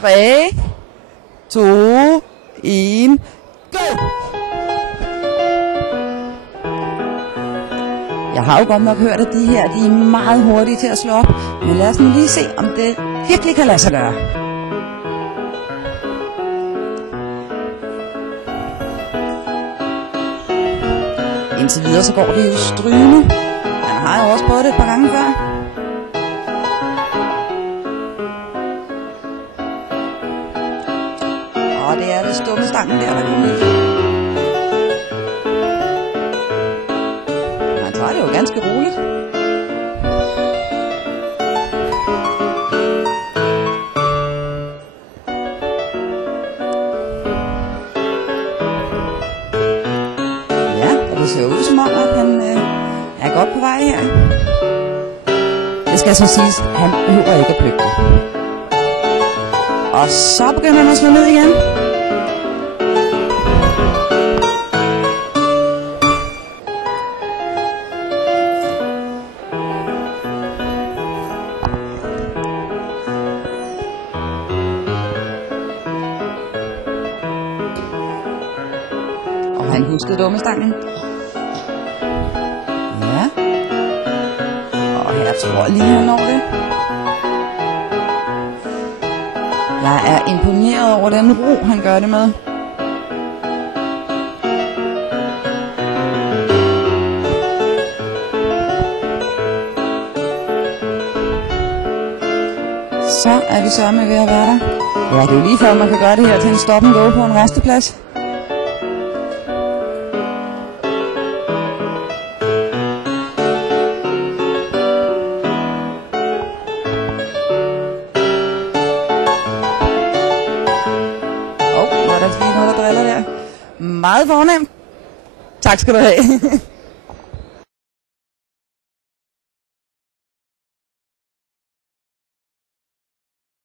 3, 2, 1, go! Jeg har jo godt nok hørt, at de her de er meget hurtige til at slå op, men lad os nu lige se, om det virkelig kan lade sig gøre. Indtil videre så går det jo strygende. Han har jo også prøvet det et par gange før. Og det er det stumme stangen der kommer ud. Han tager det jo ganske roligt. Ja, og det ser ud som om, at han er godt på vej her. Det skal så siges, at han behøver ikke at pløkke. Og så begynder han at slå ned igen. Og han huskede dummestangen. Ja. Og jeg tror lige, han når det. Jeg er imponeret over den ro, han gør det med. Så er vi sørme ved at være der. Ja, det er jo lige før, man kan gøre det her til en stop and go på en resteplads. Meget fornemt. Tak skal du have.